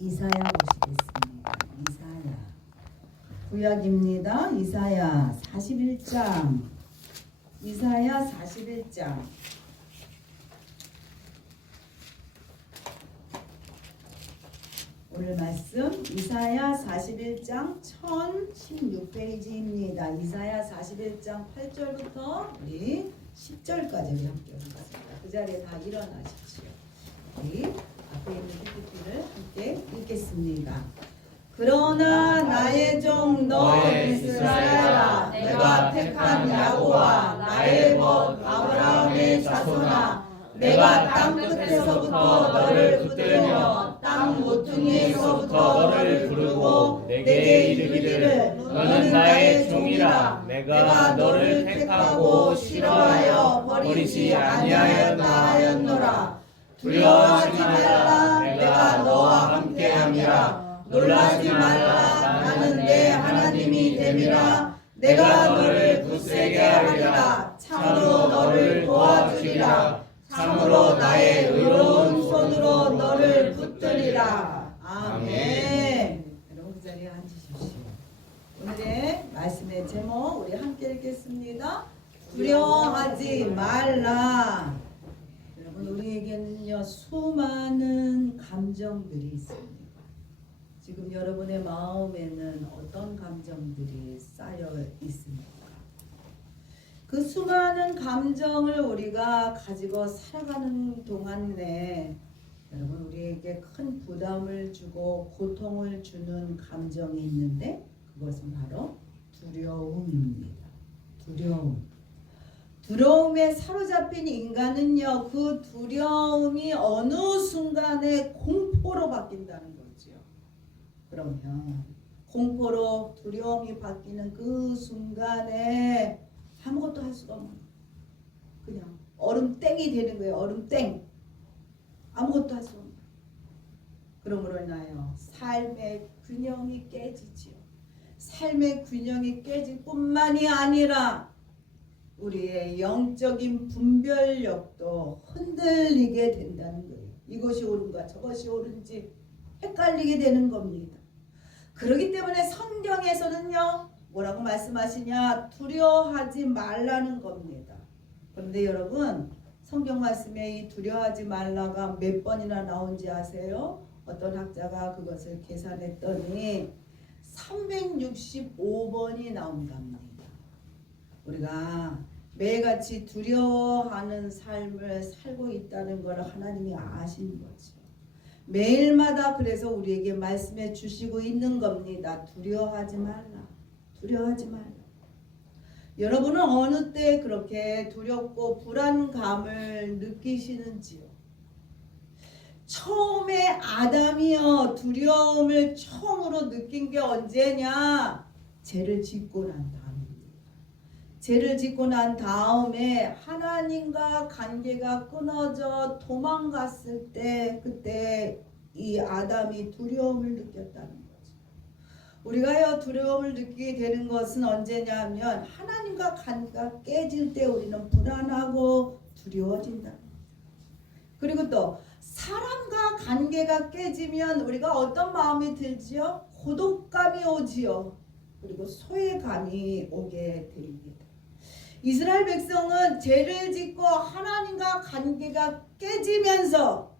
이사야 보시겠습니다. 이사야 구약입니다. 이사야 41장. 이사야 41장. 오늘 말씀 이사야 41장 1016페이지입니다. 이사야 41장 8절부터 우리 10절까지 우리 함께 읽겠습니다. 그 자리에 다 일어나십시오. 우리 앞에 있는 PPT를 함께 읽겠습니다. 그러나 나의 종 너희 이스라엘아, 내가 택한 야곱아, 나의 법 아브라함의 자손아, 내가 땅 끝에서부터 너를 붙들며 땅 모퉁이에서부터 너를 부르고 내게 이르기를 너는 나의 종이라. 내가 너를 택하고 싫어하여 버리지 아니하였다 하였노라. 두려워하지 말라, 내가 너와 함께함이라. 놀라지 말라, 나는 내 하나님이 됨이라. 내가 너를 굳세게 하리라. 참으로 너를 도와주리라. 참으로 나의 의로운 손으로 너를 붙들리라. 아멘. 여러분 그 자리에 앉으십시오. 오늘의 말씀의 제목 우리 함께 읽겠습니다. 두려워하지 말라. 여러분 우리에게는요 수많은 감정들이 있습니다. 지금 여러분의 마음에는 어떤 감정들이 쌓여 있습니까? 그 수많은 감정을 우리가 가지고 살아가는 동안에 여러분 우리에게 큰 부담을 주고 고통을 주는 감정이 있는데 그것은 바로 두려움입니다. 두려움에 사로잡힌 인간은요 그 두려움이 어느 순간에 공포로 바뀐다는 거죠. 그러면 공포로 두려움이 바뀌는 그 순간에 아무것도 할 수가 없는 그냥 얼음땡이 되는 거예요. 얼음땡. 아무것도 할 수 없는. 그러므로 인하여 삶의 균형이 깨지지요. 삶의 균형이 깨질 뿐만이 아니라 우리의 영적인 분별력도 흔들리게 된다는 거예요. 이것이 옳은가 저것이 옳은지 헷갈리게 되는 겁니다. 그렇기 때문에 성경에서는요 뭐라고 말씀하시냐? 두려워하지 말라는 겁니다. 그런데 여러분 성경 말씀에 이 두려워하지 말라가 몇 번이나 나온지 아세요? 어떤 학자가 그것을 계산했더니 365번이 나온답니다. 우리가 매일같이 두려워하는 삶을 살고 있다는 걸 하나님이 아신 거죠. 매일마다 그래서 우리에게 말씀해 주시고 있는 겁니다. 두려워하지 말라. 두려워하지 말라. 여러분은 어느 때 그렇게 두렵고 불안감을 느끼시는지요? 처음에 아담이요 두려움을 처음으로 느낀 게 언제냐? 죄를 짓고 난 다음입니다. 죄를 짓고 난 다음에 하나님과 관계가 끊어져 도망갔을 때 그때 이 아담이 두려움을 느꼈다는 거죠. 우리가요 두려움을 느끼게 되는 것은 언제냐 하면 하나님과 관계가 깨질 때 우리는 불안하고 두려워진다. 그리고 또 사람과 관계가 깨지면 우리가 어떤 마음이 들지요? 고독감이 오지요. 그리고 소외감이 오게 됩니다. 이스라엘 백성은 죄를 짓고 하나님과 관계가 깨지면서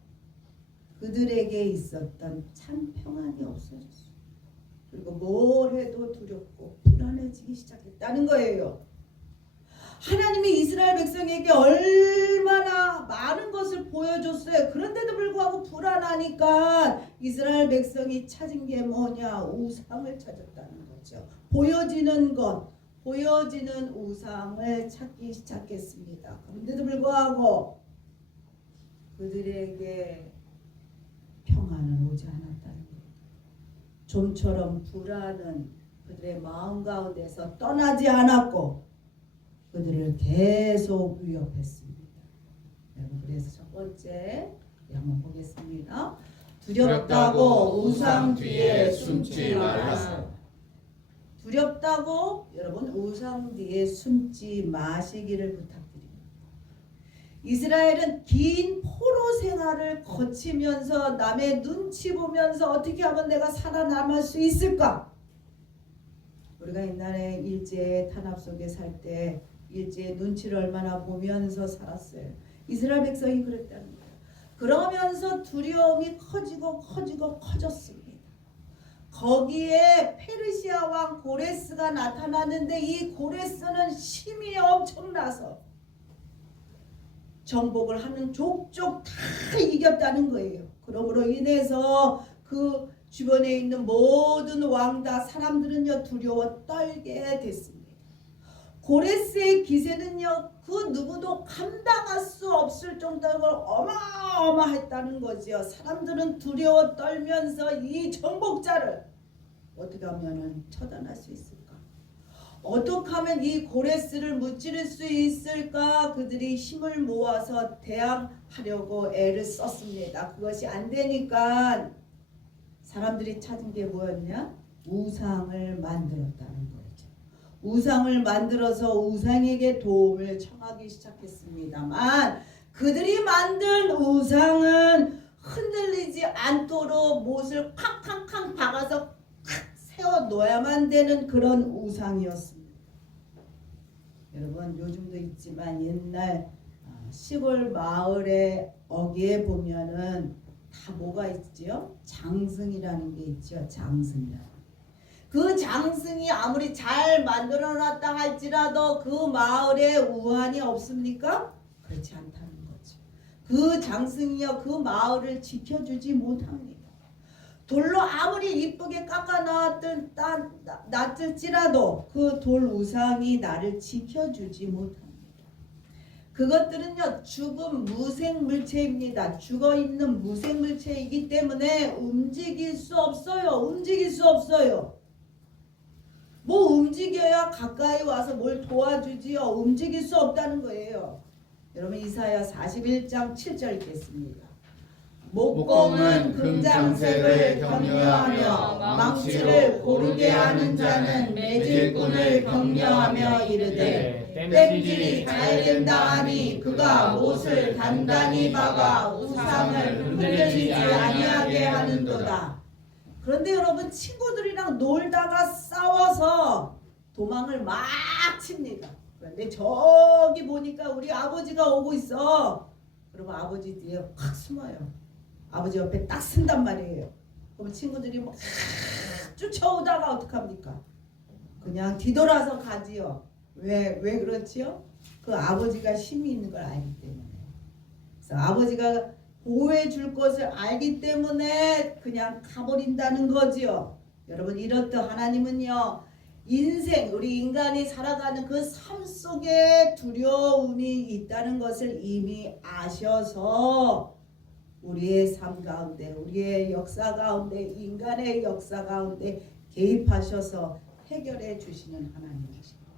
그들에게 있었던 참 평안이 없어졌어요. 그리고 뭘 해도 두렵고 불안해지기 시작했다는 거예요. 하나님이 이스라엘 백성에게 얼마나 많은 것을 보여줬어요. 그런데도 불구하고 불안하니까 이스라엘 백성이 찾은 게 뭐냐? 우상을 찾았다는 거죠. 보여지는 것, 보여지는 우상을 찾기 시작했습니다. 그런데도 불구하고 그들에게 평안은 오지 않았다는 거예요. 좀처럼 불안은 그들의 마음 가운데서 떠나지 않았고 그들을 계속 위협했습니다. 여러분 그래서 첫 번째 한번 보겠습니다. 두렵다고 우상 뒤에 숨지 말라. 두렵다고 여러분 우상 뒤에 숨지 마시기를 부탁드립니다. 이스라엘은 긴 포로 생활을 거치면서 남의 눈치 보면서 어떻게 하면 내가 살아남을 수 있을까? 우리가 옛날에 일제 탄압 속에 살 때 일제의 눈치를 얼마나 보면서 살았어요. 이스라엘 백성이 그랬다는 거예요. 그러면서 두려움이 커졌습니다. 거기에 페르시아 왕 고레스가 나타났는데 이 고레스는 힘이 엄청나서 정복을 하는 족족 다 이겼다는 거예요. 그러므로 인해서 그 주변에 있는 모든 왕다 사람들은요 두려워 떨게 됐습니다. 고레스의 기세는요 그 누구도 감당할 수 없을 정도로 어마어마했다는 거지요. 사람들은 두려워 떨면서 이 정복자를 어떻게 하면 처단할 수 있을까? 어떻게 하면 이 고레스를 무찌를 수 있을까? 그들이 힘을 모아서 대항하려고 애를 썼습니다. 그것이 안 되니까 사람들이 찾은 게 뭐였냐? 우상을 만들었다는 거죠. 우상을 만들어서 우상에게 도움을 청하기 시작했습니다만 그들이 만든 우상은 흔들리지 않도록 못을 쾅쾅쾅 박아서 세워놓아야만 되는 그런 우상이었습니다. 여러분 요즘도 있지만 옛날 시골 마을의 어귀에 보면은 다 뭐가 있지요? 장승이라는 게 있죠. 장승이라는. 그 장승이 아무리 잘 만들어놨다 할지라도 그 마을에 우환이 없습니까? 그렇지 않다는 거죠. 그 장승이요 그 마을을 지켜주지 못합니다. 돌로 아무리 이쁘게 깎아놨을지라도 그 돌 우상이 나를 지켜주지 못합니다. 그것들은요 죽은 무생물체입니다. 죽어있는 무생물체이기 때문에 움직일 수 없어요. 뭐 움직여야 가까이 와서 뭘 도와주지요. 움직일 수 없다는 거예요. 여러분 이사야 41장 7절 읽겠습니다. 목공은 금장색을 격려하며 망치를 고르게 하는 자는 매질꾼을 격려하며 이르되 땜질이 잘 된다 하니 그가 못을 단단히 박아 우상을 흔들리지 아니하게 하는도다. 그런데 여러분 친구들이랑 놀다가 싸워서 도망을 막 칩니다. 그런데 저기 보니까 우리 아버지가 오고 있어. 그러면 아버지 뒤에 확 숨어요. 아버지 옆에 딱 쓴단 말이에요. 그럼 친구들이 막 쫓아오다가 어떡합니까? 그냥 뒤돌아서 가지요. 왜 그렇지요? 그 아버지가 힘이 있는 걸 알기 때문에. 그래서 아버지가 보호해 줄 것을 알기 때문에 그냥 가버린다는 거지요. 여러분 이렇듯 하나님은요. 인생 우리 인간이 살아가는 그 삶 속에 두려움이 있다는 것을 이미 아셔서 우리의 삶 가운데 우리의 역사 가운데 인간의 역사 가운데 개입하셔서 해결해 주시는 하나님이십니다.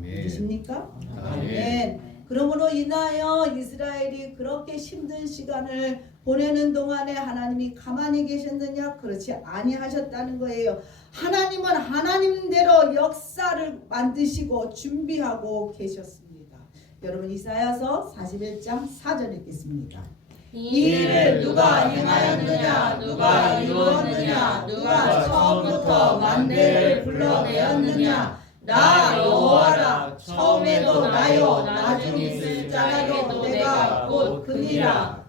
믿으십니까? 아멘. 그러므로 인하여 이스라엘이 그렇게 힘든 시간을 보내는 동안에 하나님이 가만히 계셨느냐? 그렇지 아니하셨다는 거예요. 하나님은 하나님대로 역사를 만드시고 준비하고 계셨습니다. 여러분 이사야서 41장 4절 읽겠습니다. 이 일을 누가 행하였느냐? 누가 이루었느냐? 누가 처음부터 만대를 불러내었느냐? 나 여호와라. 처음에도 나요 나중 있을 자라도 내가 곧 그니라.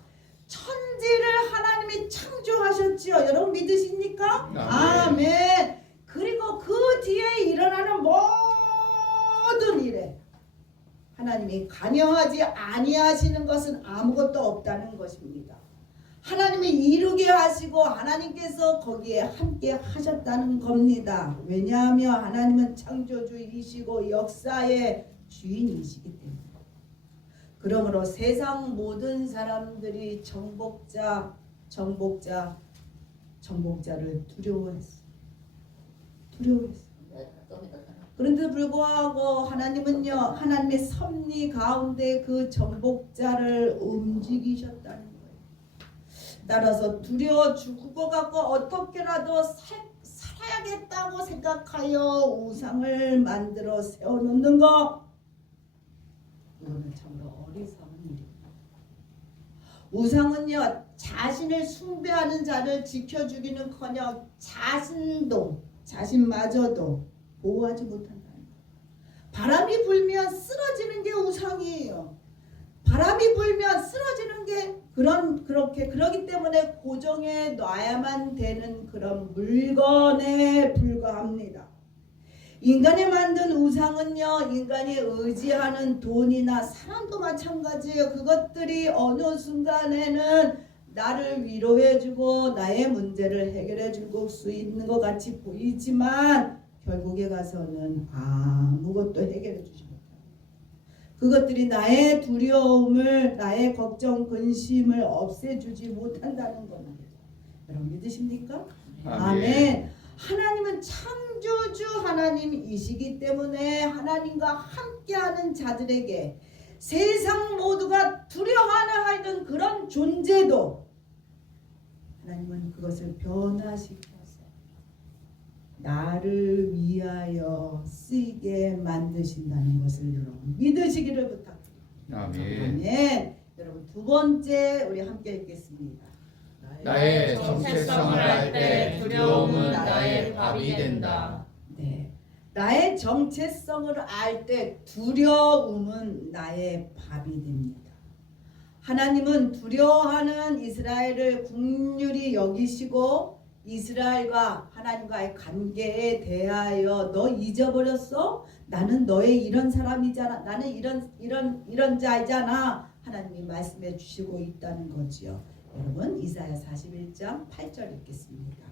천지를 하나님이 창조하셨지요. 여러분 믿으십니까? 아멘. 그리고 그 뒤에 일어나는 모든 일에 하나님이 관여하지 아니하시는 것은 아무것도 없다는 것입니다. 하나님이 이루게 하시고 하나님께서 거기에 함께 하셨다는 겁니다. 왜냐하면 하나님은 창조주이시고 역사의 주인이시기 때문에. 그러므로 세상 모든 사람들이 정복자를 두려워했어요. 그런데도 불구하고 하나님은요 하나님의 섭리 가운데 그 정복자를 움직이셨다는 거예요. 따라서 두려워 죽을 것 같고 어떻게라도 살아야겠다고 생각하여 우상을 만들어 세워놓는 거, 이거는 참으로 어리석은 일입니다. 우상은요 자신을 숭배하는 자를 지켜주기는커녕 자신마저도 보호하지 못한다는 거예요. 바람이 불면 쓰러지는 게 우상이에요. 바람이 불면 쓰러지는 게 그러기 때문에 고정해 놔야만 되는 그런 물건에 불과합니다. 인간이 만든 우상은요, 인간이 의지하는 돈이나 사람도 마찬가지예요. 그것들이 어느 순간에는 나를 위로해주고 나의 문제를 해결해줄 수 있는 것 같이 보이지만 결국에 가서는 아무것도 해결해주지 못해요. 그것들이 나의 두려움을, 나의 걱정, 근심을 없애주지 못한다는 겁니다. 여러분 믿으십니까? 아멘. 하나님은 창조주 하나님이시기 때문에 하나님과 함께하는 자들에게 세상 모두가 두려워하는 하여튼 그런 존재도 하나님은 그것을 변화시켜서 나를 위하여 쓰이게 만드신다는 것을 여러분 믿으시기를 부탁드립니다. 아멘. 여러분 두 번째 우리 함께 읽겠습니다. 나의 정체성을 알 때 두려움은 나의 밥이 된다. 네, 나의 정체성을 알 때 두려움은 나의 밥이 됩니다. 하나님은 두려워하는 이스라엘을 긍휼히 여기시고 이스라엘과 하나님과의 관계에 대하여 너 잊어버렸어? 나는 너의 이런 사람이잖아. 나는 이런 자이잖아. 하나님이 말씀해 주시고 있다는 거지요. 여러분 이사야 41장 8절 읽겠습니다.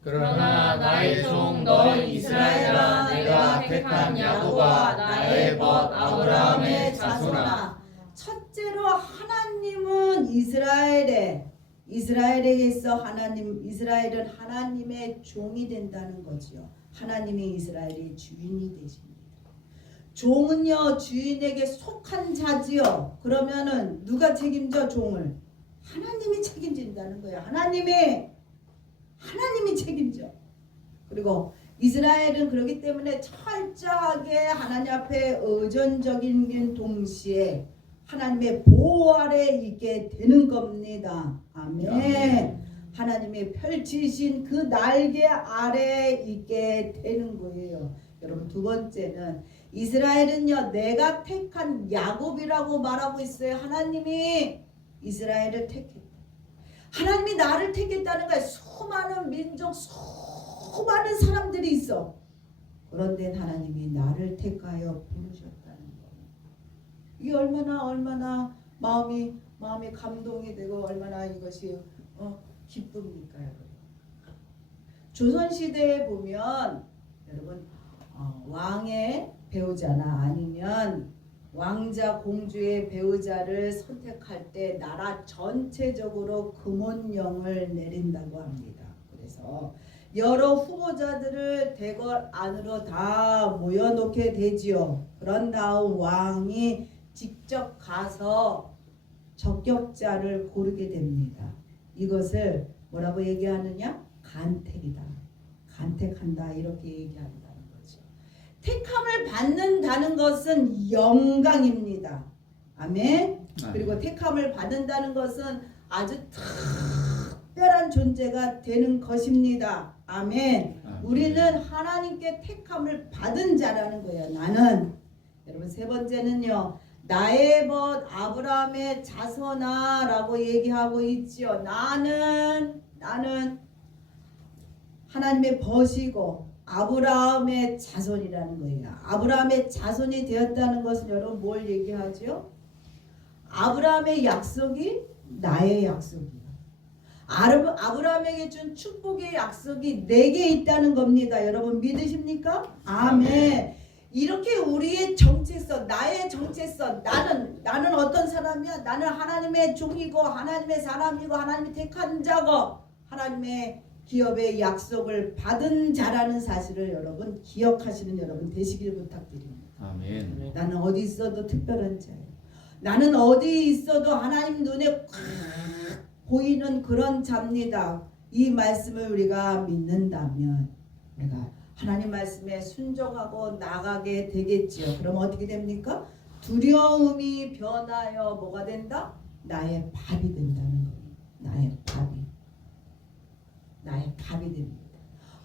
그러나 나의 종 너 이스라엘아 내가 택한 야곱아 나의 벗 아브라함의 자손아. 첫째로 하나님은 이스라엘에게서 이스라엘은 하나님의 종이 된다는 거지요. 하나님이 이스라엘의 주인이 되십니다. 종은요 주인에게 속한 자지요. 그러면은 누가 책임져 종을? 하나님이 책임진다는 거예요. 하나님이 책임져. 그리고 이스라엘은 그렇기 때문에 철저하게 하나님 앞에 의존적인 동시에 하나님의 보호 아래 있게 되는 겁니다. 아멘. 하나님이 펼치신 그 날개 아래 있게 되는 거예요. 여러분 두 번째는 이스라엘은요 내가 택한 야곱이라고 말하고 있어요. 하나님이 이스라엘을 택했다. 하나님이 나를 택했다는 거야. 수많은 민족, 수많은 사람들이 있어. 그런데 하나님이 나를 택하여 부르셨다는 거예요. 이게 얼마나 마음이 감동이 되고 얼마나 이것이 기쁩니까, 여러분? 조선시대에 보면 여러분 왕의 배우자나 아니면 왕자 공주의 배우자를 선택할 때 나라 전체적으로 금혼령을 내린다고 합니다. 그래서 여러 후보자들을 대궐 안으로 다 모여놓게 되지요. 그런 다음 왕이 직접 가서 적격자를 고르게 됩니다. 이것을 뭐라고 얘기하느냐? 간택이다. 간택한다 이렇게 얘기한다는 거죠. 택함을 받는다는 것은 영광입니다. 아멘. 그리고 택함을 받는다는 것은 아주 특별한 존재가 되는 것입니다. 아멘. 우리는 하나님께 택함을 받은 자라는 거예요. 나는. 여러분 세 번째는요. 나의 벗 아브라함의 자손아 라고 얘기하고 있지요. 나는 하나님의 벗이고 아브라함의 자손이라는 거예요. 아브라함의 자손이 되었다는 것은 여러분 뭘 얘기하죠? 아브라함의 약속이 나의 약속이에요. 아브라함에게 준 축복의 약속이 내게 있다는 겁니다. 여러분 믿으십니까? 아멘. 이렇게 우리의 정체성, 나의 정체성, 나는 어떤 사람이야? 나는 하나님의 종이고 하나님의 사람이고 하나님의 택한 자고 하나님의 기업의 약속을 받은 자라는 사실을 여러분 기억하시는 여러분 되시길 부탁드립니다. 아멘. 나는 어디 있어도 특별한 자예요. 나는 어디 있어도 하나님 눈에 꽉 보이는 그런 자입니다. 이 말씀을 우리가 믿는다면 우리가 하나님 말씀에 순종하고 나가게 되겠지요. 그럼 어떻게 됩니까? 두려움이 변하여 뭐가 된다? 나의 밥이 된다는 겁니다. 나의 밥이 됩니다.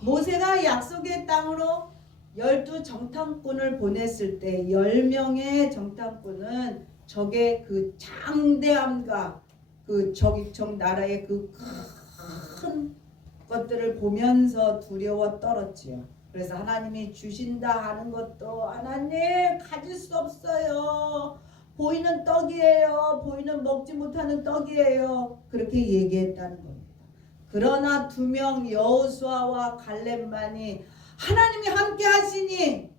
모세가 약속의 땅으로 12정탐꾼을 보냈을 때 10명의 정탐꾼은 적의 그 장대함과 그 적 나라의 그 큰 것들을 보면서 두려워 떨었지요. 그래서 하나님이 주신다 하는 것도 하나님 가질 수 없어요. 보이는 떡이에요. 보이는 먹지 못하는 떡이에요. 그렇게 얘기했다는 겁니다. 그러나 2명 여호수아와 갈렙만이 하나님이 함께 하시니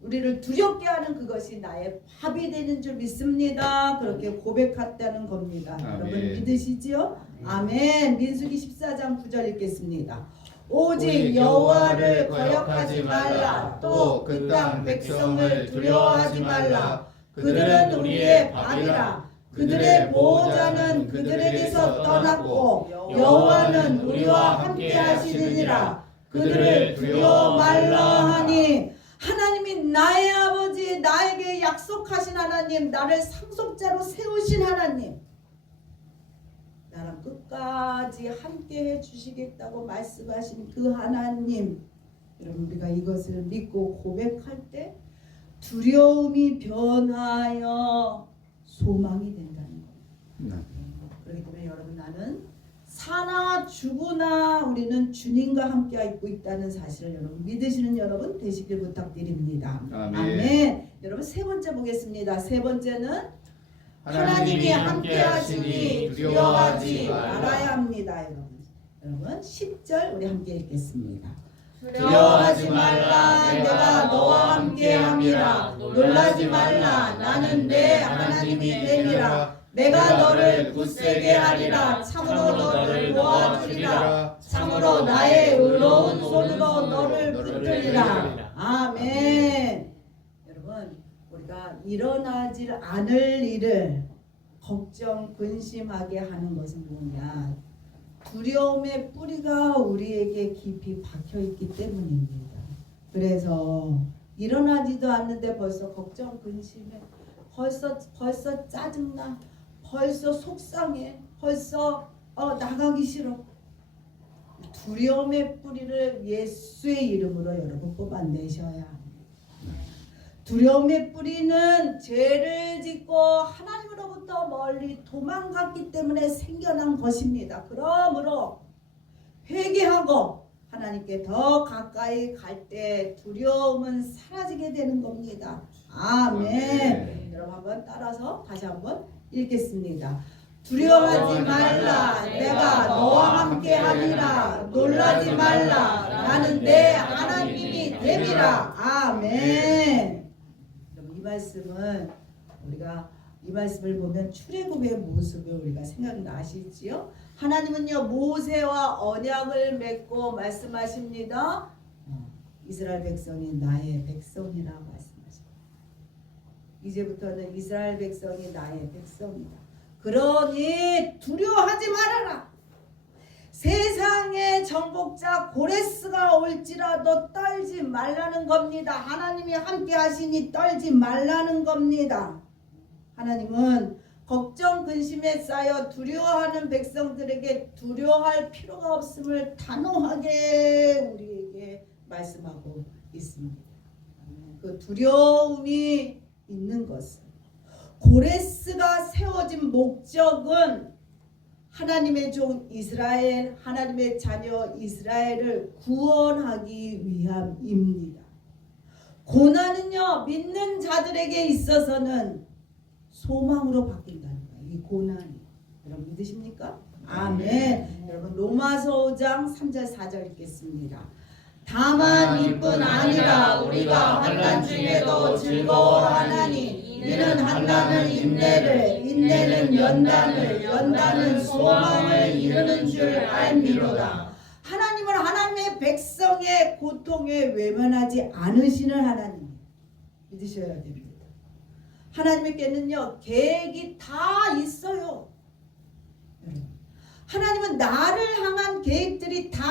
우리를 두렵게 하는 그것이 나의 밥이 되는 줄 믿습니다. 그렇게 고백했다는 겁니다. 여러분 믿으시지요? 아멘. 민수기 14장 9절 읽겠습니다. 오직 여호와를 거역하지 말라. 또 그 땅 백성을 두려워하지 말라. 그들은 우리의 밥이라. 그들의 보호자는 그들에게서 떠났고 여호와는 우리와 함께 하시느니라. 그들을 두려워 말라 하니 하나님이 나의 아버지 나에게 약속하신 하나님, 나를 상속자로 세우신 하나님, 나랑 끝까지 함께 해주시겠다고 말씀하신 그 하나님, 여러분 우리가 이것을 믿고 고백할 때 두려움이 변하여 소망이 된다는 거예요. 그렇기 때문에 여러분 나는 사나 죽으나 우리는 주님과 함께 있고 있다는 사실을 여러분 믿으시는 여러분 되시길 부탁드립니다. 아멘. 여러분 세 번째 보겠습니다. 세 번째는 하나님이 함께 하시니 두려워하지 말아야 합니다. 여러분 10절 우리 함께 읽겠습니다. 두려워하지 말라. 내가 너와 함께 함이라. 놀라지 말라. 나는 내 하나님이 됨이라. 내가 너를 굳세게 하리라. 참으로 너를 도와주리라. 참으로 나의 의로운 손으로 너를 붙들리라. 아멘. 여러분 우리가 일어나질 않을 일을 걱정 근심하게 하는 것은 뭐냐? 두려움의 뿌리가 우리에게 깊이 박혀있기 때문입니다. 그래서 일어나지도 않는데 벌써 걱정 근심해, 벌써 짜증나, 벌써 속상해, 벌써 나가기 싫어. 두려움의 뿌리를 예수의 이름으로 여러분 뽑아내셔야 합니다. 두려움의 뿌리는 죄를 짓고 하나님으로부터 멀리 도망갔기 때문에 생겨난 것입니다. 그러므로 회개하고 하나님께 더 가까이 갈 때 두려움은 사라지게 되는 겁니다. 아멘. 여러분 한번 따라서 다시 한번 읽겠습니다. 두려워하지 말라. 내가 너와 함께 하리라. 놀라지 말라. 나는 내 하나님이 됨이라. 아멘. 이 말씀은 우리가 이 말씀을 보면 출애굽의 모습을 우리가 생각나시지요? 하나님은요 모세와 언약을 맺고 말씀하십니다. 이스라엘 백성이 나의 백성이라 말씀하십니다. 이제부터는 이스라엘 백성이 나의 백성이다. 그러니 두려워하지 말아라. 세상의 정복자 고레스가 올지라도 떨지 말라는 겁니다. 하나님이 함께 하시니 떨지 말라는 겁니다. 하나님은 걱정 근심에 쌓여 두려워하는 백성들에게 두려워할 필요가 없음을 단호하게 우리에게 말씀하고 있습니다. 그 두려움이 있는 것은 고레스가 세워진 목적은 하나님의 종 이스라엘, 하나님의 자녀 이스라엘을 구원하기 위함입니다. 고난은요 믿는 자들에게 있어서는 소망으로 바뀐다는 거예요. 이 고난이 여러분 믿으십니까? 아멘. 여러분 로마서 5장 3절 4절 읽겠습니다. 다만 이뿐 아니라 우리가 환난 중에도 즐거워하나니 이는 환난은 인내를, 인내는 연단을, 연단은 소망을 이루는 줄 알미로다. 하나님은 하나님의 백성의 고통에 외면하지 않으시는 하나님 믿으셔야 됩니다. 하나님께는요 계획이 다 있어요. 하나님은 나를 향한 계획들이 다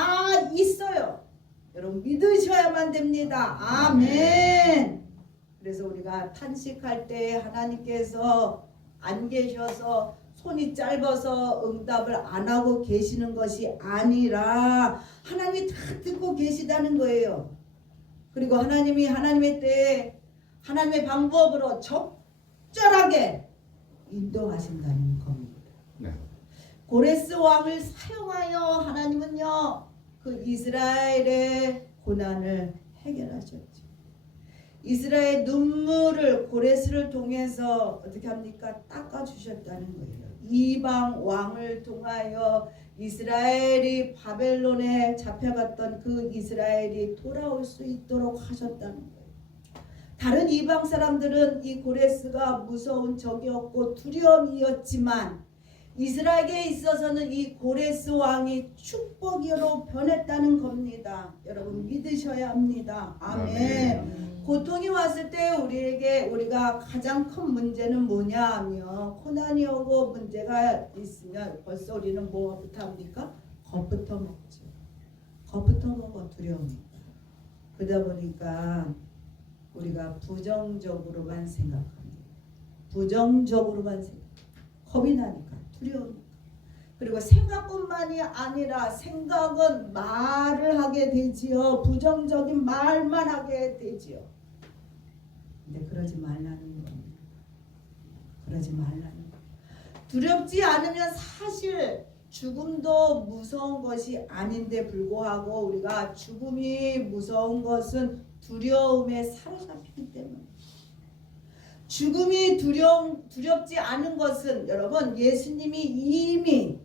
있어요. 여러분 믿으셔야만 됩니다. 아멘. 그래서 우리가 탄식할 때 하나님께서 안 계셔서 손이 짧아서 응답을 안 하고 계시는 것이 아니라 하나님이 다 듣고 계시다는 거예요. 그리고 하나님이 하나님의 때에 하나님의 방법으로 적절하게 인도하신다는 겁니다. 네. 고레스 왕을 사용하여 하나님은요 그 이스라엘의 고난을 해결하셨죠. 이스라엘 눈물을 고레스를 통해서 어떻게 합니까? 닦아주셨다는 거예요. 이방 왕을 통하여 이스라엘이 바벨론에 잡혀갔던 그 이스라엘이 돌아올 수 있도록 하셨다는 거예요. 다른 이방 사람들은 이 고레스가 무서운 적이었고 두려움이었지만 이스라엘에 있어서는 이 고레스 왕이 축복으로 변했다는 겁니다. 여러분 믿으셔야 합니다. 아멘. 고통이 왔을 때 우리가 가장 큰 문제는 뭐냐 하면 고난이 오고 문제가 있으면 벌써 우리는 뭐부터 합니까? 겁부터 먹죠. 겁부터 먹어 두려움이. 그러다 보니까 우리가 부정적으로만 생각합니다. 부정적으로만 생각. 겁이 나니까 두려우니까. 그리고 생각뿐만이 아니라 생각은 말을 하게 되지요. 부정적인 말만 하게 되지요. 근데 그러지 말라는 겁니다. 그러지 말라는 겁니다. 두렵지 않으면 사실 죽음도 무서운 것이 아닌데 불구하고 우리가 죽음이 무서운 것은 두려움에 사로잡히기 때문에 죽음이 두렵지 않은 것은 여러분 예수님이 이미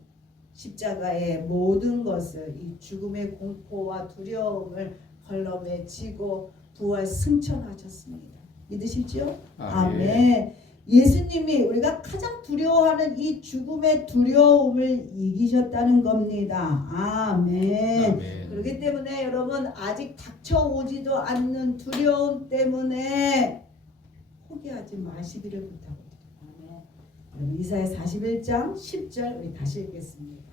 십자가의 모든 것을 이 죽음의 공포와 두려움을 걸러매지고 부활 승천하셨습니다. 믿으시죠? 아멘. 예수님이 우리가 가장 두려워하는 이 죽음의 두려움을 이기셨다는 겁니다. 아멘. 그렇기 때문에 여러분 아직 닥쳐오지도 않는 두려움 때문에 포기하지 마시기를 부탁드립니다. 아멘. 이사야 41장 10절 우리 다시 읽겠습니다.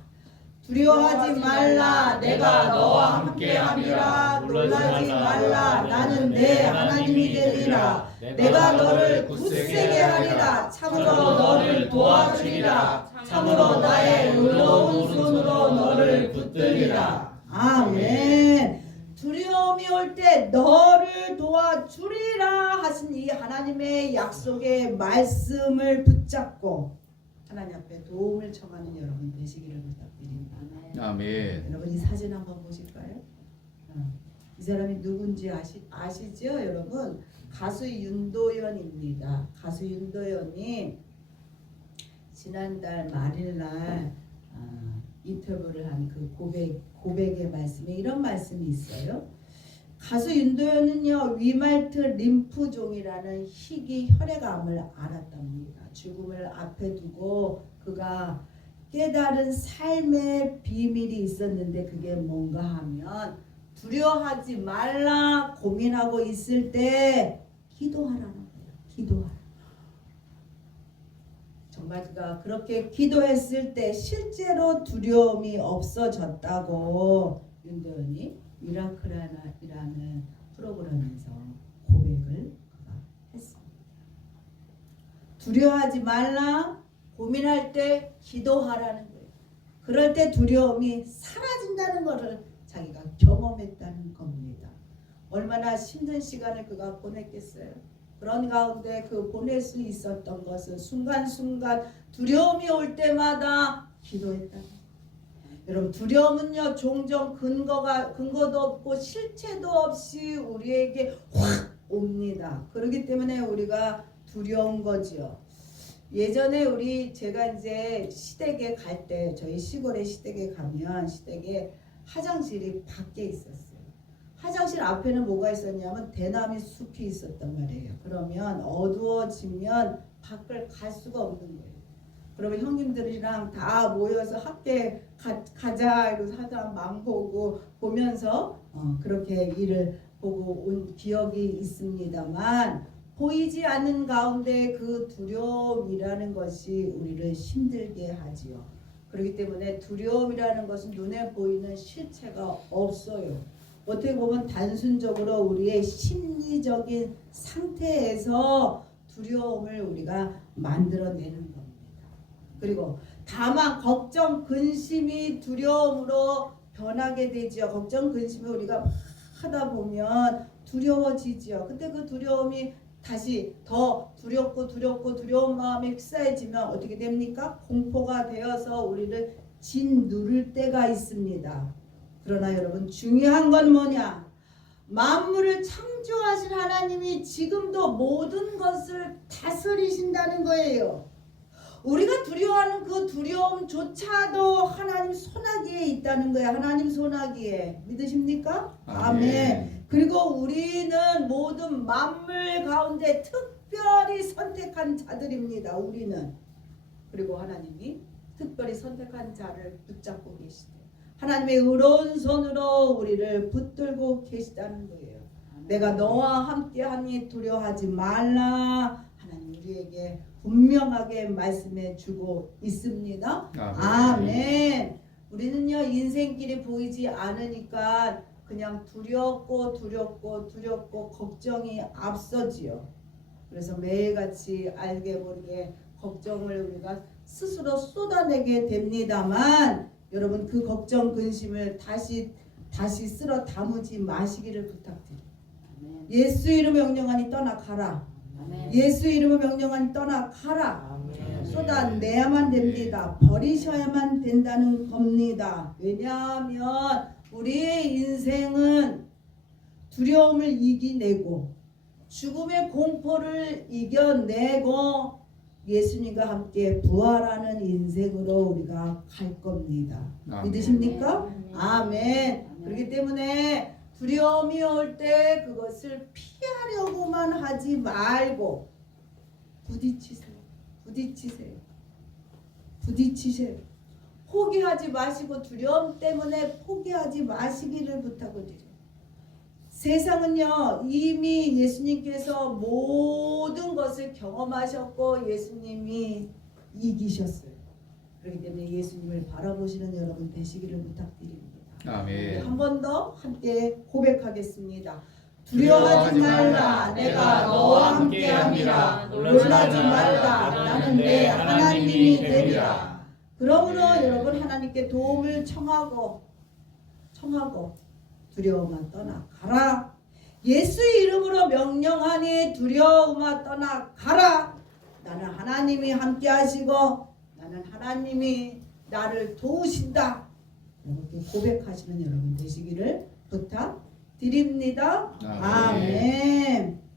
두려워하지 말라 내가 너와 함께함이라 놀라지 말라 나는 내 하나님이 되리라 내가 너를 굳세게 하리라 참으로 너를 도와주리라 참으로 나의 의로운 손으로 너를 붙들리라. 아멘. 두려움이 올 때 너를 도와주리라 하신 이 하나님의 약속의 말씀을 붙잡고 하나님 앞에 도움을 청하는 여러분 되시기를 부탁드립니다. 아멘. 여러분 이 사진 한번 보실까요? 이 사람이 누군지 아시죠? 여러분 가수 윤도현입니다. 가수 윤도현이 지난달 말일날 인터뷰를 한 그 고백의 말씀에 이런 말씀이 있어요. 가수 윤도현은요 위말트 림프종이라는 희귀 혈액암을 앓았답니다. 죽음을 앞에 두고 그가 깨달은 삶의 비밀이 있었는데 그게 뭔가 하면 두려워하지 말라 고민하고 있을 때 기도하라는 거예요. 기도하라. 정말 그가 그렇게 기도했을 때 실제로 두려움이 없어졌다고 윤도현이 미라클이라는 프로그램에서 고백을 그가 했습니다. 두려워하지 말라 고민할 때 기도하라는 거예요. 그럴 때 두려움이 사라진다는 것을 자기가 경험했다는 겁니다. 얼마나 힘든 시간을 그가 보냈겠어요. 그런 가운데 그 보낼 수 있었던 것은 순간순간 두려움이 올 때마다 기도했다. 여러분 두려움은요 종종 근거도 없고 실체도 없이 우리에게 확 옵니다. 그렇기 때문에 우리가 두려운 거지요. 예전에 제가 이제 시댁에 갈 때 저희 시골의 시댁에 가면 시댁에 화장실이 밖에 있었어요. 화장실 앞에는 뭐가 있었냐면 대나무 숲이 있었단 말이에요. 그러면 어두워지면 밖을 갈 수가 없는 거예요. 그러면 형님들이랑 다 모여서 함께 가자 이러고 사람 맘 보면서 그렇게 일을 보고 온 기억이 있습니다만 보이지 않는 가운데 그 두려움이라는 것이 우리를 힘들게 하지요. 그렇기 때문에 두려움이라는 것은 눈에 보이는 실체가 없어요. 어떻게 보면 단순적으로 우리의 심리적인 상태에서 두려움을 우리가 만들어내는 겁니다. 그리고 다만 걱정, 근심이 두려움으로 변하게 되지요. 걱정, 근심을 우리가 하다 보면 두려워지지요. 근데 그 두려움이 다시 더 두려운 마음이 휩싸여지면 어떻게 됩니까? 공포가 되어서 우리를 짓누를 때가 있습니다. 그러나 여러분 중요한 건 뭐냐? 만물을 창조하신 하나님이 지금도 모든 것을 다스리신다는 거예요. 우리가 두려워하는 그 두려움조차도 하나님 손아귀에 있다는 거예요. 하나님 손아귀에. 믿으십니까? 아멘. 그리고 우리는 모든 만물 가운데 특별히 선택한 자들입니다. 우리는. 그리고 하나님이 특별히 선택한 자를 붙잡고 계시대. 하나님의 의로운 손으로 우리를 붙들고 계시다는 거예요. 내가 너와 함께하니 두려워하지 말라. 하나님 우리에게 분명하게 말씀해 주고 있습니다. 아멘. 우리는요 인생길이 보이지 않으니까 그냥 두렵고 걱정이 앞서지요. 그래서 매일같이 알게 모르게 걱정을 우리가 스스로 쏟아내게 됩니다만 여러분 그 걱정 근심을 다시 쓸어 담으지 마시기를 부탁드립니다. 예수 이름 명령하니 떠나가라. 예수 이름을 명령하니 떠나가라. 쏟아내야만 됩니다. 버리셔야만 된다는 겁니다. 왜냐하면 우리의 인생은 두려움을 이겨내고 죽음의 공포를 이겨내고 예수님과 함께 부활하는 인생으로 우리가 갈 겁니다. 믿으십니까? 아멘. 그렇기 때문에 두려움이 올 때 그것을 피하려고만 하지 말고 부딪히세요. 포기하지 마시고 두려움 때문에 포기하지 마시기를 부탁드려요. 세상은요 이미 예수님께서 모든 것을 경험하셨고 예수님이 이기셨어요. 그렇기 때문에 예수님을 바라보시는 여러분 되시기를 부탁드립니다. 아멘. 한 번 더 함께 고백하겠습니다. 두려워하지 말라. 내가 너와 함께함이라. 놀라지 말라. 나는 내 하나님이 되리라. 그러므로 여러분 하나님께 도움을 청하고 두려움아 떠나가라. 예수 이름으로 명령하니 두려움아 떠나가라. 나는 하나님이 함께 하시고 나는 하나님이 나를 도우신다. 이렇게 고백하시는 여러분 되시기를 부탁드립니다. 아멘.